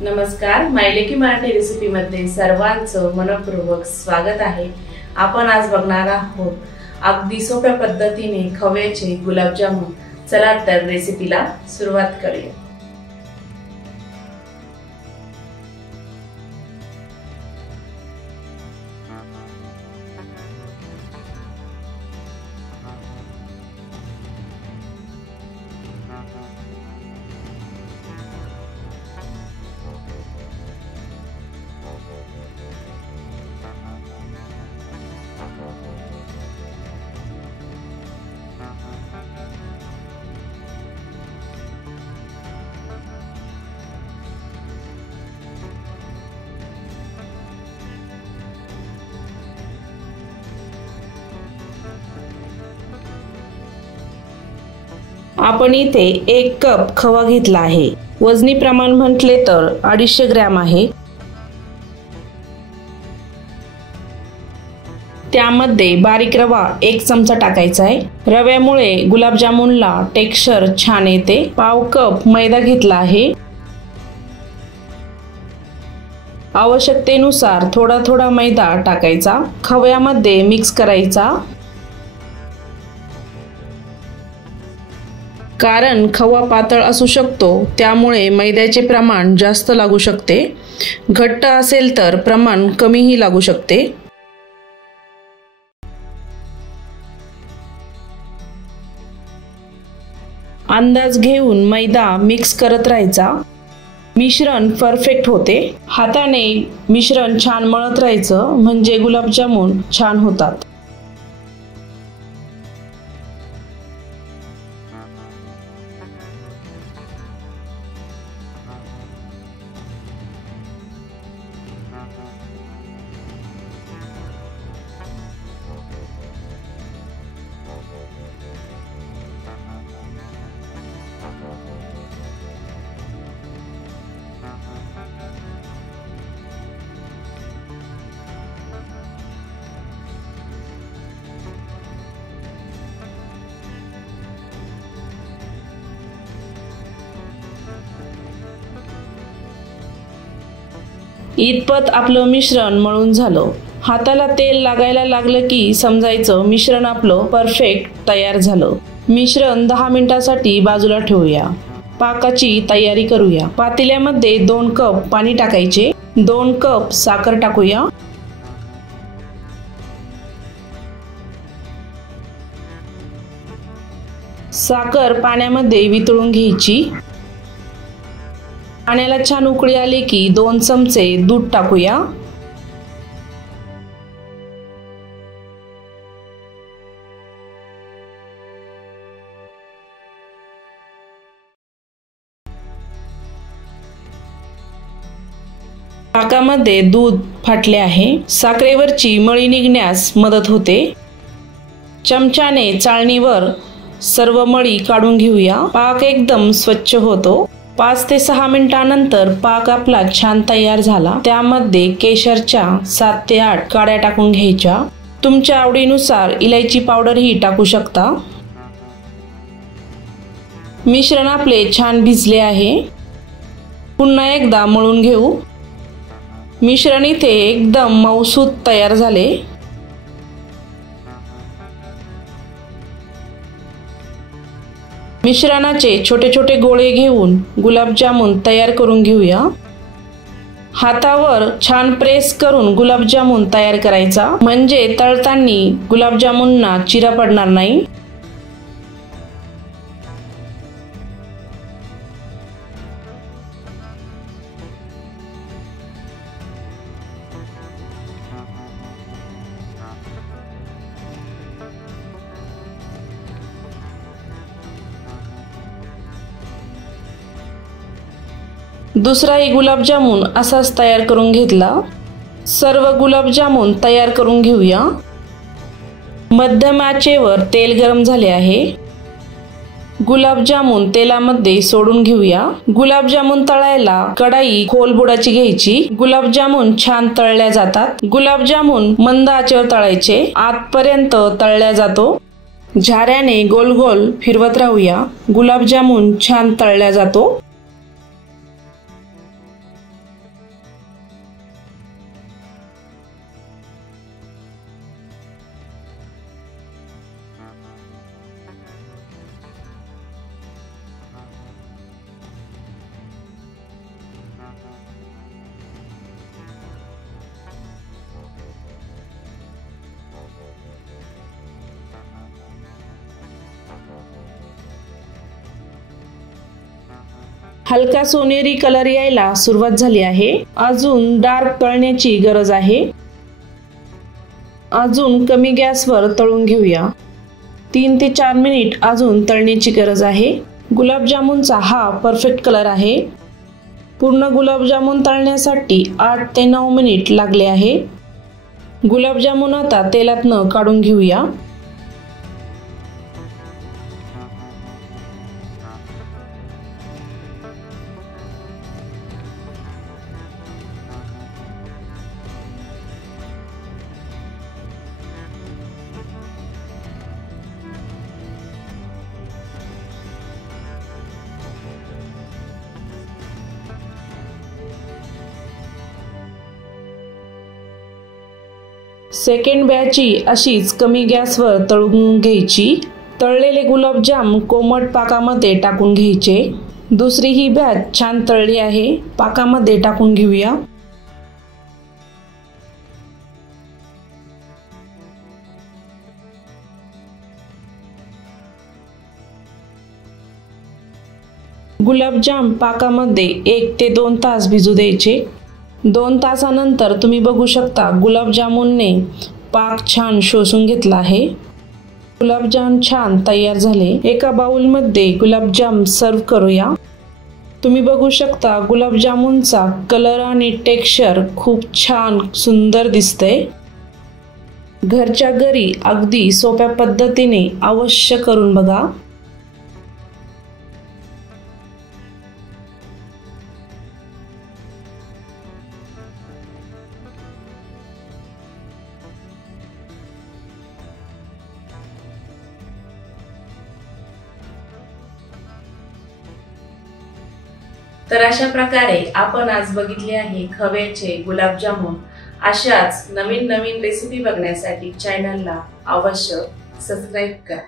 नमस्कार, मायलेकी मराठी रेसिपी मध्ये सर्वांचं मनपूर्वक स्वागत आहे। आपण आज बघणार आहोत अगदी सोप्या पद्धतीने खव्याचे गुलाबजामुन। चला तर रेसिपीला सुरुवात करूया। आपण इथे 1 कप खवा घेतला आहे। वजनी प्रमाण म्हटले तर 250 ग्रॅम आहे। त्यामध्ये बारीक रवा 1 चमचा टाकायचा आहे। रव्यामुळे गुलाबजामुनला टेक्स्चर छान येते। पाव कप मैदा घेतला आहे। आवश्यकतेनुसार थोडा थोडा मैदा टाकायचा, खव्यामध्ये मिक्स करायचा। कारण खवा पातळ असू शकतो त्यामुळे मैद्याचे प्रमाण जास्त लागू शकते। घट्ट असेल तर प्रमाण कमीही लागू शकते। अंदाज घेऊन मैदा मिक्स करत राहायचा। मिश्रण परफेक्ट होते। हाताने मिश्रण छान मळत राहायचं म्हणजे गुलाबजामुन छान होतात। इतपत आपलं मिश्रण मळून झालं। हाताला तेल लागायला लागलं की समजायचं मिश्रण आपलं परफेक्ट तयार झालं। मिश्रण 10 मिनिटांसाठी बाजूला ठेवूया। पाकाची तयारी करूया। पातेल्यामध्ये 2 कप पाणी टाकायचे। 2 कप साखर टाकूया। साखर पाण्यामध्ये वितळून घ्यायची। पाण्याला छान उकळी आली की 2 चमचे दूध टाकूया। पाकामध्ये दूध फाटले आहे। साखरेवरची मळी निघण्यास मदत होते। चमच्याने चाळणीवर सर्व मळी काढून घेऊया। पाक एकदम स्वच्छ होतो। 5 ते 6 मिनिटांनंतर पाक आपला छान तयार झाला। त्यामध्ये केशरच्या 7 ते 8 काड्या टाकून घ्यायच्या। तुमच्या आवडीनुसार इलायची पावडर ही टाकू शकता। मिश्रण आपले छान भिजले आहे। पुन्हा एकदा मळून घेऊ। मिश्रण इथे एकदम मऊसूत तयार झाले। मिश्रणाचे छोटे छोटे गोळे घेऊन गुलाबजामुन तयार करून घेऊया। हातावर छान प्रेस करून गुलाबजामुन तयार करायचा म्हणजे तळताना गुलाबजामुनना चिरा पडणार नाही। दुसराही गुलाबजामुन असाच तयार करून घेतला। सर्व गुलाबजामुन तयार करून घेऊया। मध्यम आचेवर तेल गरम झाले आहे। गुलाबजामुन तेलामध्ये सोडून घेऊया। गुलाबजामुन तळायला कढई खोल बुडाची घ्यायची। गुलाबजामुन छान तळल्या जातात। गुलाबजामुन मंद आचेवर तळायचे। आतपर्यंत तळल्या जातो। झाऱ्याने गोल गोल फिरवत राहूया। गुलाबजामुन छान तळल्या जातो। हलका सोनेरी कलर यायला सुरुवात झाली आहे। अजून डार्क तळण्याची गरज आहे। अजून कमी गॅसवर तळून घेऊया। 3 ते 4 मिनिट अजून तळण्याची गरज आहे। गुलाबजामुनचा हा परफेक्ट कलर आहे। पूर्ण गुलाबजामुन तळण्यासाठी 8 ते 9 मिनिट लागले आहे। गुलाबजामुन आता तेलातून काढून घेऊया। सेकंड बॅची अशीच कमी गॅसवर तळून घ्यायची। तळलेले गुलाबजाम कोमट पाकामध्ये टाकून घ्यायचे। दुसरी ही बॅच छान तळली आहे, पाकामध्ये टाकून घेऊया। गुलाबजाम पाकामध्ये 1 ते 2 तास भिजू द्यायचे। 2 तासानंतर तुम्ही बघू शकता गुलाबजामुनने पाक छान शोषून घेतला आहे। गुलाबजाम छान तयार झाले। एका बाउलमध्ये गुलाबजाम सर्व करूया। तुम्ही बघू शकता गुलाबजामुनचा कलर आणि टेक्स्चर खूप छान सुंदर दिसतंय। घरच्या घरी अगदी सोप्या पद्धतीने अवश्य करून बघा। तर अशा प्रकारे आपण आज बघितले आहे खव्याचे गुलाबजामुन। अशाच नवीन नवीन रेसिपी बघण्यासाठी चॅनलला अवश्य सबस्क्राइब करा।